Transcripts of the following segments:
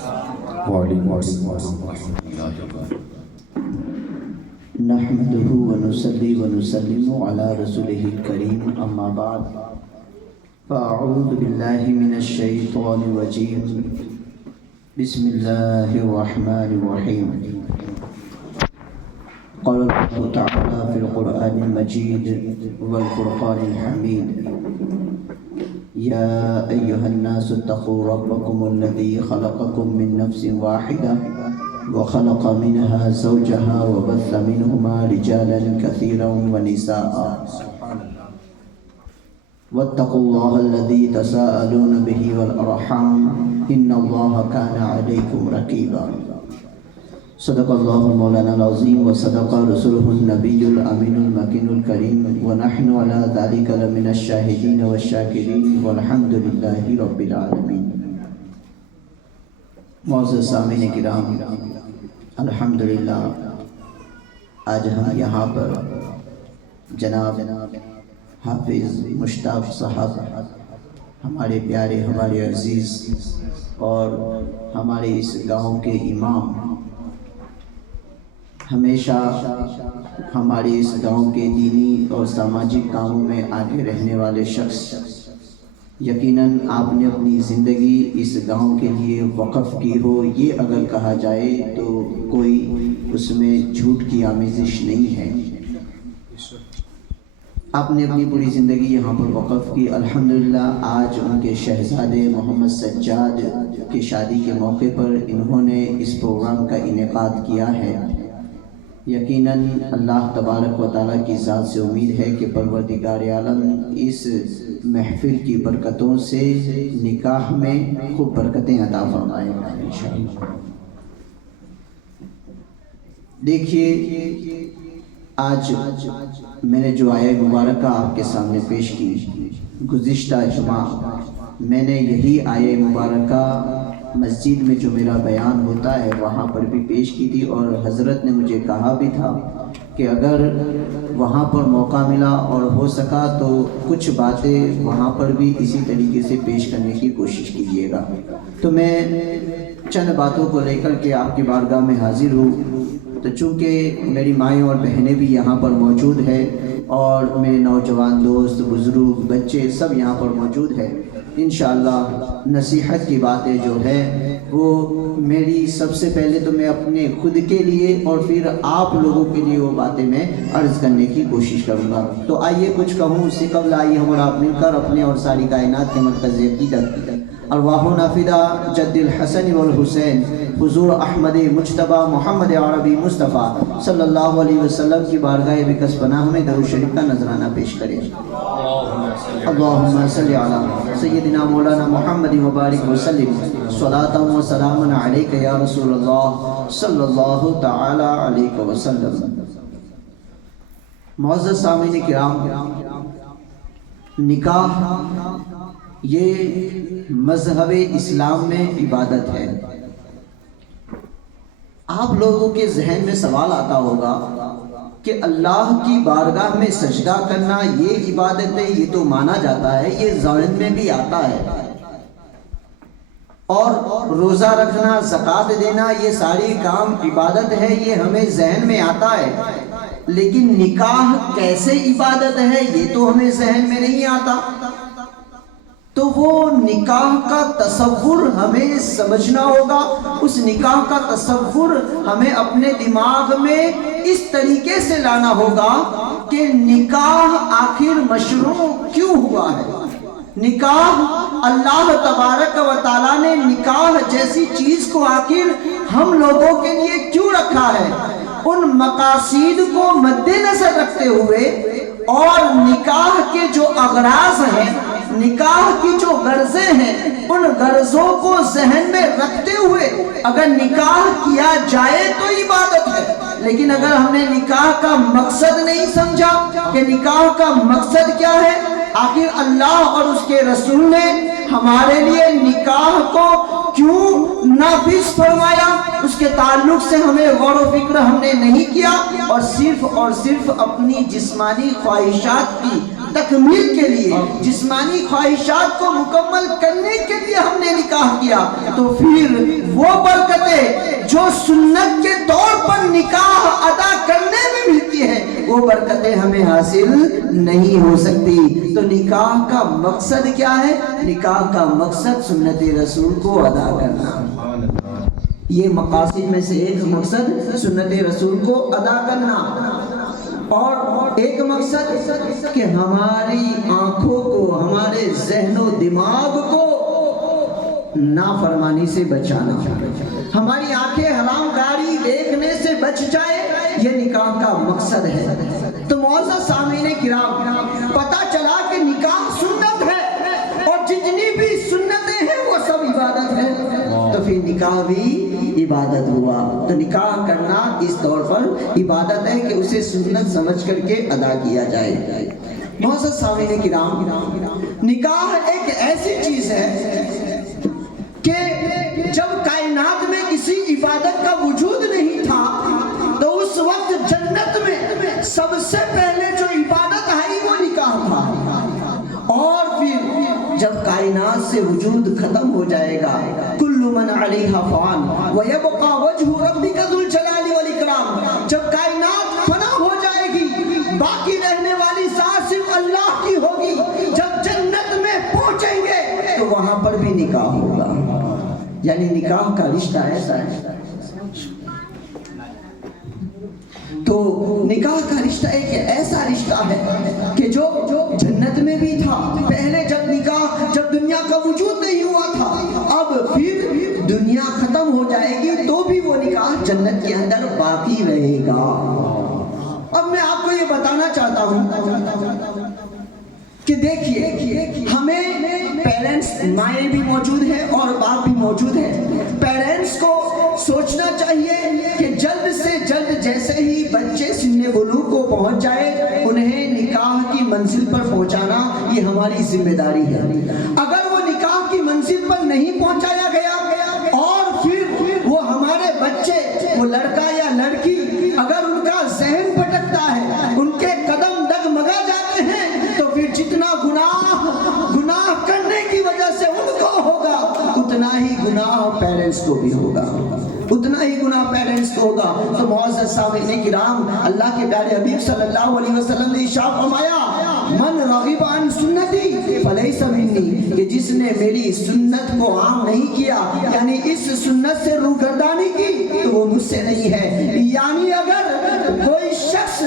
وعلیکم السلام ورحمۃ اللہ وبرکاتہ۔ نحمده ونصلي ونسلم على رسوله الكريم اما بعد فاعوذ بالله من الشيطان الرجيم بسم الله الرحمن الرحيم قال الله تعالى في القرآن المجيد والفرقان الحميد يا أيها الناس اتقوا ربكم الذي خلقكم من نفس واحدة وخلق منها زوجها وبث منهما رجالا كثيرا ونساء واتقوا الله الذي تساءلون به والأرحام إن الله كان عليكم رقيبا صدق الله مولانا العظيم وصدق رسوله النبي الأمين المكين الكريم ونحن على ذلك لمن الشاهدين والشاكرين والحمد لله رب العالمين۔ معزز سامعین کرام، الحمدللہ آج ہم یہاں پر جناب حافظ مشتاق صاحب، ہمارے پیارے، ہمارے عزیز اور ہمارے اس گاؤں کے امام، ہمیشہ ہمارے اس گاؤں کے دینی اور سماجی کاموں میں آگے رہنے والے شخص، یقیناً آپ نے اپنی زندگی اس گاؤں کے لیے وقف کی ہو، یہ اگر کہا جائے تو کوئی اس میں جھوٹ کی آمیزش نہیں ہے۔ آپ نے اپنی پوری زندگی یہاں پر وقف کی۔ الحمدللہ آج ان کے شہزادے محمد سجاد کی شادی کے موقع پر انہوں نے اس پروگرام کا انعقاد کیا ہے۔ یقیناً اللہ تبارک و تعالیٰ کی ذات سے امید ہے کہ پروردگار عالم اس محفل کی برکتوں سے نکاح میں خوب برکتیں عطا فرمائے گا انشاءاللہ۔ دیکھیے، آج میں نے جو آیہ مبارکہ آپ کے سامنے پیش کی، گزشتہ جمعہ میں نے یہی آیہ مبارکہ مسجد میں جو میرا بیان ہوتا ہے وہاں پر بھی پیش کی تھی، اور حضرت نے مجھے کہا بھی تھا کہ اگر وہاں پر موقع ملا اور ہو سکا تو کچھ باتیں وہاں پر بھی اسی طریقے سے پیش کرنے کی کوشش کیجیے گا۔ تو میں چند باتوں کو لے کر کے آپ کی بارگاہ میں حاضر ہوں۔ تو چونکہ میری مائیں اور بہنیں بھی یہاں پر موجود ہیں اور میرے نوجوان دوست، بزرگ، بچے سب یہاں پر موجود ہیں، انشاءاللہ نصیحت کی باتیں جو ہے وہ میری سب سے پہلے تو میں اپنے خود کے لیے اور پھر آپ لوگوں کے لیے وہ باتیں میں عرض کرنے کی کوشش کروں گا۔ تو آئیے کچھ کہوں اس سے قبل آئیے ہم اور آپ مل کر اپنے اور ساری کائنات کے مرکز عقیدت ارواحنا فدا جد الحسن والحسین حضور احمد مجتبی محمد عربی مصطفیٰ صلی اللہ علیہ وسلم کی بارگاہ بکس پناہ میں درود شریف کا نذرانہ پیش کریں۔ اللہم صلی علی سیدنا مولانا محمد مبارک وسلم صلاۃ و سلام علیک یا رسول اللہ صلی اللہ تعالی علیہ وسلم۔ معزز سامعین کرام، نکاح یہ مذہب اسلام میں عبادت ہے۔ آپ لوگوں کے ذہن میں سوال آتا ہوگا کہ اللہ کی بارگاہ میں سجدہ کرنا یہ عبادت ہے، یہ تو مانا جاتا ہے، یہ ذہن میں بھی آتا ہے، اور روزہ رکھنا، زکوٰۃ دینا، یہ ساری کام عبادت ہے، یہ ہمیں ذہن میں آتا ہے، لیکن نکاح کیسے عبادت ہے یہ تو ہمیں ذہن میں نہیں آتا۔ تو وہ نکاح کا تصور ہمیں سمجھنا ہوگا، اس نکاح کا تصور ہمیں اپنے دماغ میں اس طریقے سے لانا ہوگا کہ نکاح آخر مشروع کیوں ہوا ہے۔ نکاح اللہ تبارک و تعالیٰ نے نکاح جیسی چیز کو آخر ہم لوگوں کے لیے کیوں رکھا ہے، ان مقاصد کو مد نظر رکھتے ہوئے اور نکاح کے جو اغراض ہیں، نکاح کی جو غرضیں ہیں، ان غرضوں کو ذہن میں رکھتے ہوئے اگر نکاح کیا جائے تو عبادت ہے۔ لیکن اگر ہم نے نکاح کا مقصد نہیں سمجھا کہ نکاح کا مقصد کیا ہے، آخر اللہ اور اس کے رسول نے ہمارے لیے نکاح کو کیوں نافذ فرمایا، اس کے تعلق سے ہمیں غور و فکر ہم نے نہیں کیا، اور صرف اپنی جسمانی خواہشات کی تکمیل کے لیے، جسمانی خواہشات کو مکمل کرنے کے لیے ہم نے نکاح کیا، تو پھر وہ برکتیں جو سنت کے طور پر نکاح ادا کرنے میں ملتی ہے وہ برکتیں ہمیں حاصل نہیں ہو سکتی۔ تو نکاح کا مقصد کیا ہے؟ نکاح کا مقصد سنت رسول کو ادا کرنا۔ یہ مقاصد میں سے ایک مقصد سنت رسول کو ادا کرنا، اور ایک مقصد کہ ہماری آنکھوں کو، ہمارے ذہن و دماغ کو نافرمانی سے بچانا، ہماری آنکھیں حرام کاری دیکھنے سے بچ جائے، یہ نکاح کا مقصد ہے۔ تو معزز سامعین کرام، پتہ چلا کہ نکاح سنت ہے اور جتنی بھی سنتیں ہیں وہ سب عبادت ہے، تو پھر نکاح بھی عبادت ہوا۔ تو نکاح کرنا اس طور پر عبادت ہے کہ اسے سنت سمجھ کر کے ادا کیا جائے۔ معزز سامعین کرام، نکاح ایک ایسی چیز ہے کہ جب کائنات میں کسی عبادت کا وجود نہیں تھا تو اس وقت جنت میں سب سے پہلے جو عبادت آئی وہ نکاح تھا، اور پھر جب کائنات سے وجود ختم ہو جائے گا، کل من علیہا فان ویبقى وجہ ربک ذو الجلال والاکرام، جب کائنات فنا ہو جائے گی باقی رہنے والی ذات صرف اللہ کی ہوگی، جب جنت میں پہنچیں گے تو وہاں پر بھی نکاح ہوگا۔ یعنی نکاح کا رشتہ ایسا ہے، تو نکاح کا رشتہ ایک ایسا رشتہ ہے کہ جو جنت میں بھی تھا پہلے، جب دنیا کا وجود نہیں ہوا تھا، اب پھر دنیا ختم ہو جائے گی تو بھی وہ نکاح جنت کے اندر باقی رہے گا۔ اب میں آپ کو یہ بتانا چاہتا ہوں کہ دیکھیے، ہمیں پیرنٹس، مائیں بھی موجود ہیں اور باپ بھی موجود ہیں، پیرنٹس کو سوچنا چاہیے کہ جلد سے جلد جیسے ہی بچے سن بلوغ کو پہنچ جائے انہیں نکاح کی منزل پر پہنچانا یہ ہماری ذمہ داری ہے۔ اگر وہ نکاح کی منزل پر نہیں پہنچایا گیا اور پھر وہ ہمارے بچے، وہ لڑکا یا لڑکی، اگر ان کا ذہن بھٹکتا ہے، ان کے قدم ڈگمگا جاتے ہیں، تو پھر جتنا گناہ کرنے کی وجہ سے ان کو ہوگا اتنا ہی گناہ پیرنٹس کو بھی ہوگا، اتنا ہی گناہ پیرنٹس کو ہوگا۔ تو معزز سامعین کرام، اللہ کے پیارے حبیب صلی اللہ علیہ وسلم نے ارشاد فرمایا، من رغب عن سنتی فلیس منی، کہ جس نے میری سنت کو عام نہیں کیا، یعنی اس سنت سے روگردانی کی، تو وہ مجھ سے نہیں ہے۔ یعنی اگر کوئی شخص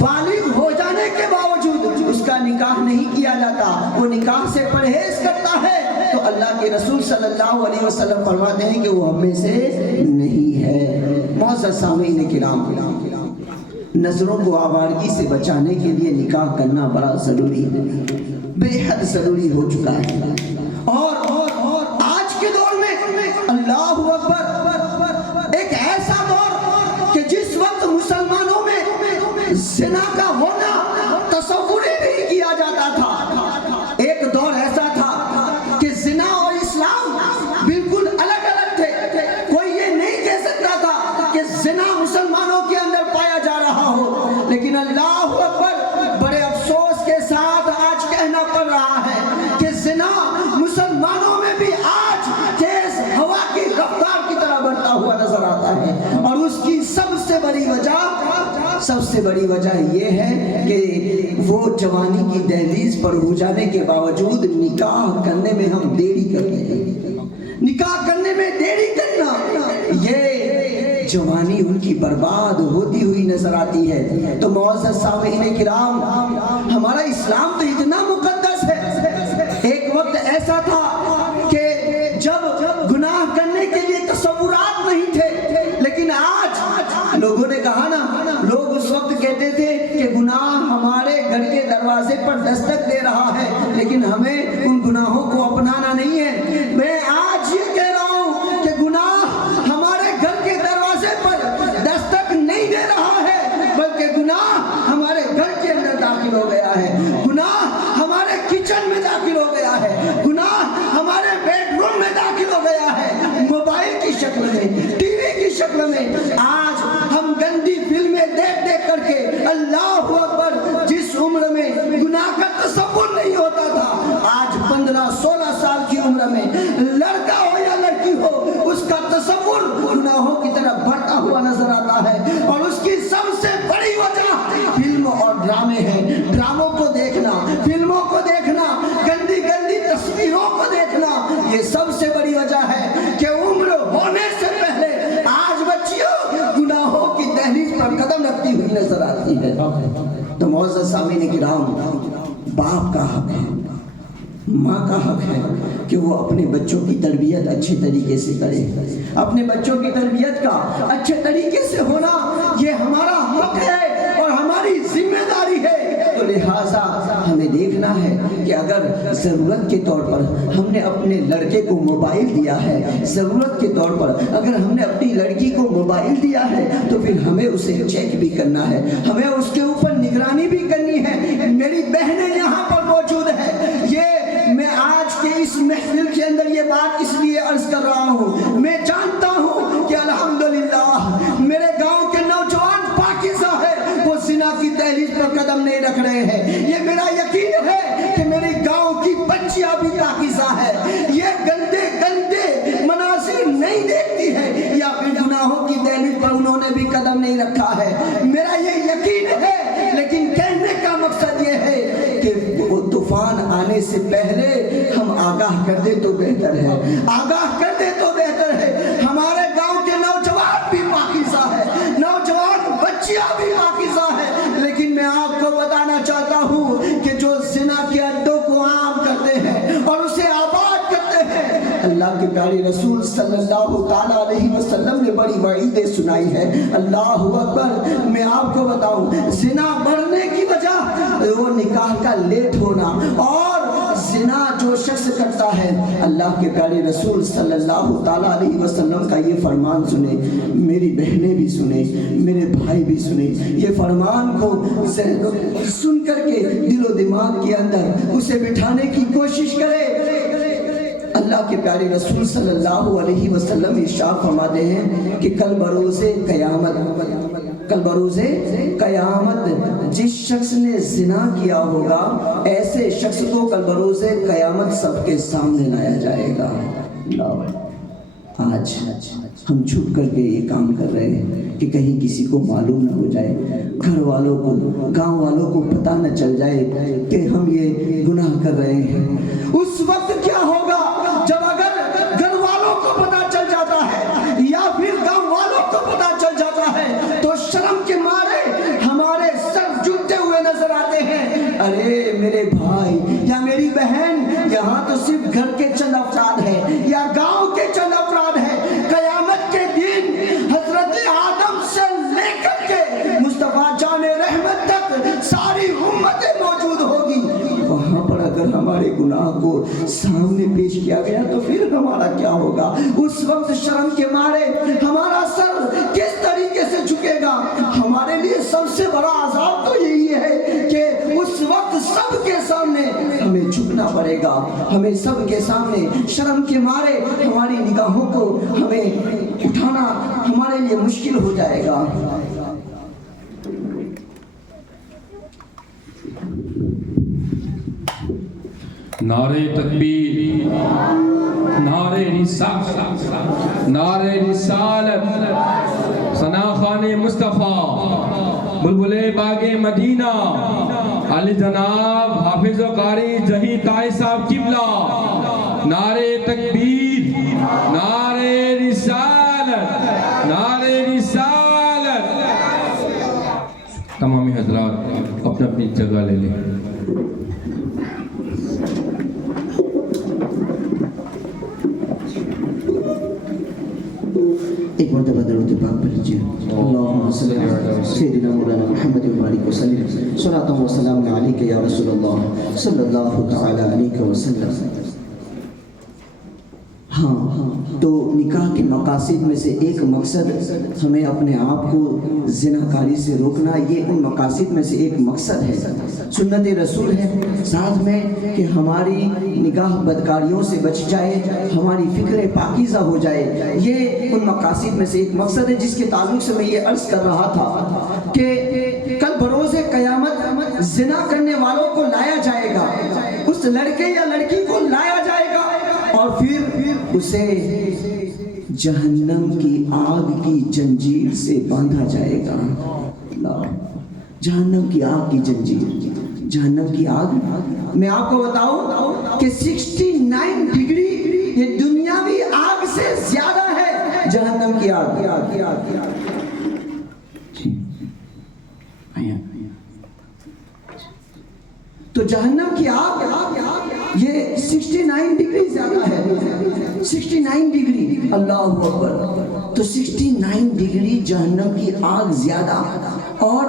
بالغ ہو جانے کے باوجود اس کا نکاح نہیں کیا جاتا، وہ نکاح سے پرہیز کرتا ہے، تو اللہ کے رسول صلی اللہ علیہ وسلم فرماتے ہیں کہ وہ ہم میں سے نہیں ہے۔ معزز سامعین کرام، نظروں کو آوارگی سے بچانے کے لیے نکاح کرنا بڑا ضروری ہے، بے حد ضروری ہو چکا ہے۔ اور آج کے دور میں اللہ اکبر، ایک ایسا دور کہ جس وقت مسلمانوں میں زنا کا ہونا تصور ہی نہیں کیا جاتا تھا۔ ایک دور ایسا تھا کہ زنا اور اسلام بالکل الگ الگ تھے، کوئی یہ نہیں کہہ سکتا تھا کہ زنا مسلمانوں کے اندر پایا جا رہا ہو، لیکن اللہ اکبر، بڑے افسوس کے ساتھ آج کہنا پڑ رہا ہے کہ زنا مسلمانوں میں بھی آج تیز ہوا کی رفتار کی طرح بڑھتا ہوا نظر آتا ہے، اور اس کی سب سے بڑی وجہ یہ ہے کہ وہ جوانی کی دہلیز پر ہو جانے کے باوجود نکاح کرنے میں ہم دیری کرتے ہیں۔ نکاح کرنے میں دیری کرنا، یہ جوانی ان کی برباد ہوتی ہوئی نظر آتی ہے۔ تو معزز سامعین کرام، ہمارا اسلام تو اتنا مقدس ہے، ایک وقت ایسا تھا کہ جب گناہ کرنے کے لیے تصورات نہیں تھے، لیکن آج لوگوں نے کہا نا، لوگ اس وقت کہتے تھے کہ گناہ ہمارے گھر کے دروازے پر دستک دے رہا ہے، لیکن ہمیں ان گناہوں کو اپنانا نہیں ہے۔ میں آج یہ کہہ رہا ہوں کہ گناہ ہمارے گھر کے دروازے پر دستک نہیں دے رہا ہے، بلکہ گناہ ہمارے گھر کے اندر داخل ہو گیا ہے، گناہ ہمارے کچن میں داخل ہو گیا ہے، گناہ ہمارے بیڈ روم میں داخل ہو گیا ہے، موبائل کی شکل میں، ٹی وی کی شکل میں۔ آج ہم گندی فلمیں دیکھ دیکھ کر کے، اللہ اکبر، جس عمر میں گناہ کا تو معزز سامعین کرام، باپ کا حق ہے، ماں کا حق ہے کہ وہ اپنے بچوں کی تربیت اچھے طریقے سے کرے. اپنے بچوں کی تربیت کا اچھے طریقے سے ہونا یہ ہمارا حق ہے اور ہماری ذمہ داری ہے. تو لہٰذا ہمیں دیکھنا ہے کہ اگر ضرورت کے طور پر ہم نے اپنے لڑکے کو موبائل دیا ہے، ضرورت کے طور پر اگر ہم نے اپنی لڑکی کو موبائل دیا ہے، تو پھر ہمیں اسے چیک بھی کرنا ہے، ہمیں اس کے اوپر نگرانی بھی کرنی ہے. میری بہنیں یہاں پر موجود ہیں. یہ میں آج کے اس محفل کے اندر یہ بات اس لیے عرض کر رہا ہوں، میں جانتا ہوں کہ الحمدللہ میرے گاؤں کے نوجوان پاکیزہ ہے، وہ زنا کی دہلیز پر قدم نہیں رکھ رہے ہیں. یہ میرا یقین ہے کہ میری گاؤں کی بچیاں بھی پاکیزہ ہے، یہ گندے گندے مناظر نہیں دیکھتی ہے، یا پھر گناہوں کی دہلیز پر انہوں نے بھی قدم نہیں رکھا ہے. میرا یہ یقین ہے. لیکن کہنے کا مقصد یہ ہے کہ وہ طوفان آنے سے پہلے ہم آگاہ کر دیں تو بہتر ہے، آگاہ کر دیں تو بہتر ہے. ہمارے گاؤں کے نوجوان بھی پاکیزہ ہے، نوجوان بچیاں بھی پاکیزہ ہے. لیکن میں آپ کو بتانا چاہتا ہوں کہ جو زنا کے اڈوں کو عام کرتے ہیں اور اسے آباد کرتے ہیں، اللہ کے پیارے رسول صلی اللہ تعالیٰ علیہ وسلم نے بڑی وعیدیں سنائی ہے. اللہ اکبر. میں آپ کو بتاؤں، زنا بڑھنے کی وجہ وہ نکاح کا لیٹ ہونا، اور زنا جو شخص کرتا ہے، اللہ کے پیارے رسول صلی اللہ تعالیٰ علیہ وسلم کا یہ فرمان سنے، میری بہنیں بھی سنیں، میرے بھائی بھی سنیں. یہ فرمان کو سن کر کے دل و دماغ کے اندر اسے بٹھانے کی کوشش کرے. اللہ کے پیارے رسول صلی اللہ علیہ وسلم ارشاد فرماتے ہیں کہ کل بروز قیامت جس شخص نے زنا کیا ہوگا، ایسے شخص کو کل بروز قیامت سب کے سامنے لایا جائے گا. آج ہم چھپ کر کے یہ کام کر رہے ہیں کہ کہیں کسی کو معلوم نہ ہو جائے، گھر والوں کو، گاؤں والوں کو پتہ نہ چل جائے کہ ہم یہ گناہ کر رہے ہیں. اس وقت کیا ہوگا جب اگر گھر والوں کو پتہ چل جاتا ہے یا پھر گاؤں والوں کو پتہ چل جاتا ہے، تو شرم کے مارے ہمارے سر جھکتے ہوئے نظر آتے ہیں. ارے میرے بھائی یا میری بہن، یہاں تو صرف گھر کے چند افراد ہیں یا گاؤں کے چند افراد ہیں. قیامت کے دن حضرت آدم سے لے کر کے مصطفیٰ جان رحمت تک ساری امتیں موجود ہوگی. وہاں پر اگر ہمارے گناہ کو سامنے پیش کیا گیا تو پھر ہمارا کیا ہوگا؟ اس وقت شرم کے مارے ہمارا سر کس طریقے سے جھکے گا؟ ہمارے لیے سب سے بڑا عذاب تو یہی ہے کہ اس وقت سب کے سامنے ہمیں جھکنا پڑے گا. ہمیں سب کے سامنے شرم کے مارے ہماری نگاہوں کو ہمیں اٹھانا ہمارے لیے مشکل ہو جائے گا. نعرہ تکبیر، نعرہ رسالت، ثناخان مصطفیٰ، بلبل باغ مدینہ، علی جناب حافظ و قاری جہی طائی صاحب قبلہ. نعرہ تکبیر، نعرہ رسالت، نعرہ رسالت. تمامی حضرات اپنے اپنی جگہ لے لیں. ایک مرتبہ درود پاک پڑھ لیجیے. اللہم صلی علی سیدنا مولانا محمد وبارک وسلم. صلاۃ و سلام علیک یا رسول اللہ صلی اللہ تعالی علیہ وسلم. ہاں، تو نکاح کے مقاصد میں سے ایک مقصد ہمیں اپنے آپ کو زناکاری سے روکنا، یہ ان مقاصد میں سے ایک مقصد ہے. سنت رسول ہے ساتھ میں کہ ہماری نگاہ بدکاریوں سے بچ جائے، ہماری فکر پاکیزہ ہو جائے. یہ ان مقاصد میں سے ایک مقصد ہے جس کے تعلق سے میں یہ عرض کر رہا تھا کہ کل بروز قیامت زنا کرنے والوں کو لایا جائے گا، اس لڑکے یا لڑکی کو لایا جائے گا اور پھر اسے جہنم کی آگ کی زنجیر سے باندھا جائے گا. جہنم کی آگ کی زنجیر، جہنم کی آگ. میں آپ کو بتاؤں کہ 69 ڈگری یہ دنیاوی آگ سے زیادہ ہے جہنم کی آگ. جہنم کی آگ یہ 69 ڈگری زیادہ ہے، 69 ڈگری، اللہ اکبر۔ تو 69 ڈگری جہنم کی آگ زیادہ، اور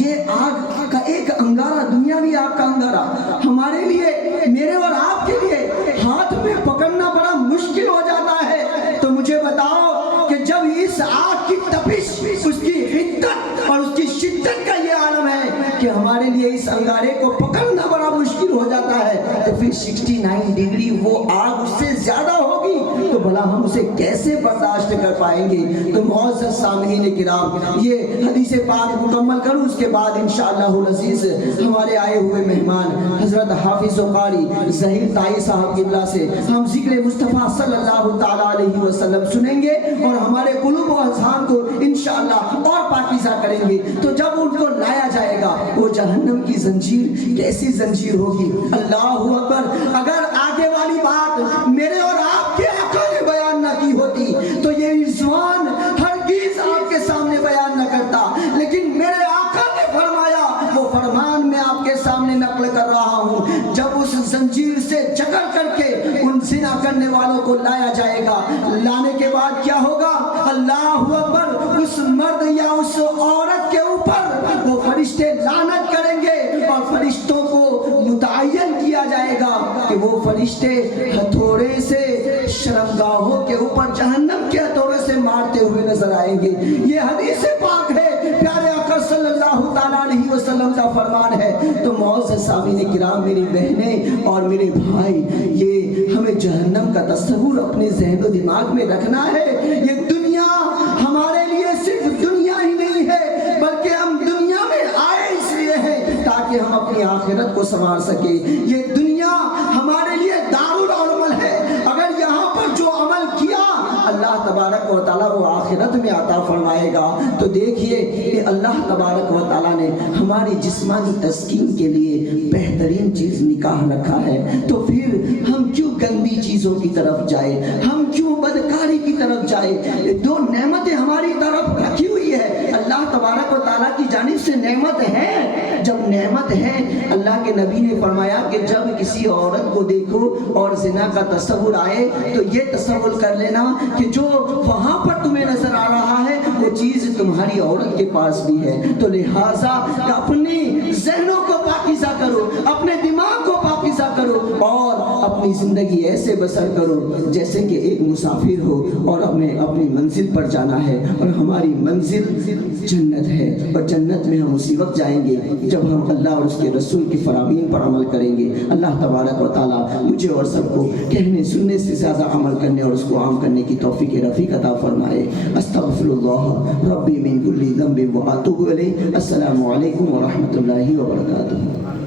یہ آگ کا ایک انگارہ، دنیاوی آگ کا انگارہ ہمارے لیے، میرے اور آپ کے لیے ہاتھ میں پکڑنا بڑا مشکل ہو جاتا ہے۔ تو مجھے بتاؤ کہ جب اس آگ کی تپش، اس کی حدت اور اس کی شدت کا یہ عالم ہے کہ ہمارے لیے اس انگارے کو پکڑنا بڑا مشکل ہو جاتا ہے، تو پھر 69 ڈگری وہ آگ اس سے زیادہ ہوگی، تو بھلا ہم اسے کیسے برداشت کر پائیں گے؟ تو معزز سامعین کرام، یہ حدیث پاک مکمل کروں، اس کے بعد انشاءاللہ العزیز ہمارے آئے ہوئے مہمان حضرت حافظ و قاری ظہیر طائی صاحب قبلہ سے ہم ذکر مصطفیٰ صلی اللہ تعالیٰ علیہ وسلم سنیں گے، اور ہمارے قلوب و اذہان کو انشاءاللہ اور پاکیزہ کریں گے۔ تو جب ان کو لایا جائے گا، وہ جہنم کی زنجیر کیسی زنجیر ہوگی، اللہ اکبر۔ اگر آگے والی بات میرے اور آپ کے آقا نے بیان نہ کی ہوتی تو یہ زبان ہرگز آپ کے سامنے بیان نہ کرتا، لیکن میرے آقا نے فرمایا، وہ فرمان میں آپ کے سامنے نقل کر رہا ہوں۔ جب اس زنجیر سے جکڑ کر کے ان زنا کرنے والوں کو لایا جائے گا، لانے کے بعد کیا ہوگا، اللہ اکبر، اس مرد یا اس عورت کے اوپر وہ فرشتے لعنت کریں گے، اور فرشتوں کو متعین کیا جائے گا کہ وہ فرشتے ہتھوڑے سے شرمگاہوں کے اوپر جہنم کے ہتھوڑے سے مارتے ہوئے نظر آئیں گے۔ یہ حدیث پاک ہے، پیارے آقا صلی اللہ تعالیٰ علیہ وسلم کا فرمان ہے۔ تو معزز سامعین کرام، میری بہنیں اور میرے بھائی، یہ ہمیں جہنم کا تصور اپنے ذہن و دماغ میں رکھنا ہے۔ یہ دنیا ہمارے لیے صرف دنیا ہی نہیں ہے، بلکہ ہم دنیا میں آئے اس لیے ہیں تاکہ ہم اپنی آخرت کو سنوار سکیں۔ یہ دنیا ہمارے لیے دارالعمل ہے، اگر یہاں پر جو عمل کیا اللہ تبارک و تعالیٰ وہ آخرت میں عطا فرمائے گا۔ تو دیکھیے کہ اللہ تبارک و تعالیٰ نے ہماری جسمانی تسکین کے لیے بہترین چیز نکاح رکھا ہے، تو پھر ہم کیوں گندی چیزوں کی طرف جائے، ہم کیوں بدکاری کی طرف جائے؟ دو نعمتیں ہماری طرف رکھی ہوئی ہے، اللہ تبارک و تعالیٰ کی جانب سے نعمت ہے۔ جب نعمت ہے، اللہ کے نبی نے فرمایا کہ جب کسی عورت کو دیکھو اور زنا کا تصور آئے تو یہ تصور کر لینا کہ جو وہاں پر تمہیں نظر آ رہا ہے وہ چیز تمہاری عورت کے پاس بھی ہے۔ تو لہٰذا اپنی ذہنوں کو پاکیزہ کرو، اپنے دماغ کو پاکیزہ کرو، اور اپنی زندگی ایسے بسر کرو جیسے کہ ایک مسافر ہو اور ہمیں اپنی منزل پر جانا ہے، اور ہماری منزل جنت ہے، اور جنت میں ہم اسی وقت جائیں گے جب ہم اللہ اور اس کے رسول کی فرامین پر عمل کریں گے۔ اللہ تبارک و تعالیٰ مجھے اور سب کو کہنے سننے سے زیادہ عمل کرنے اور اس کو عام کرنے کی توفیق رفیق عطا فرمائے۔ استغفر اللہ ربی من کل ذنب واتوب الیہ۔ السلام علیکم ورحمۃ اللہ وبرکاتہ۔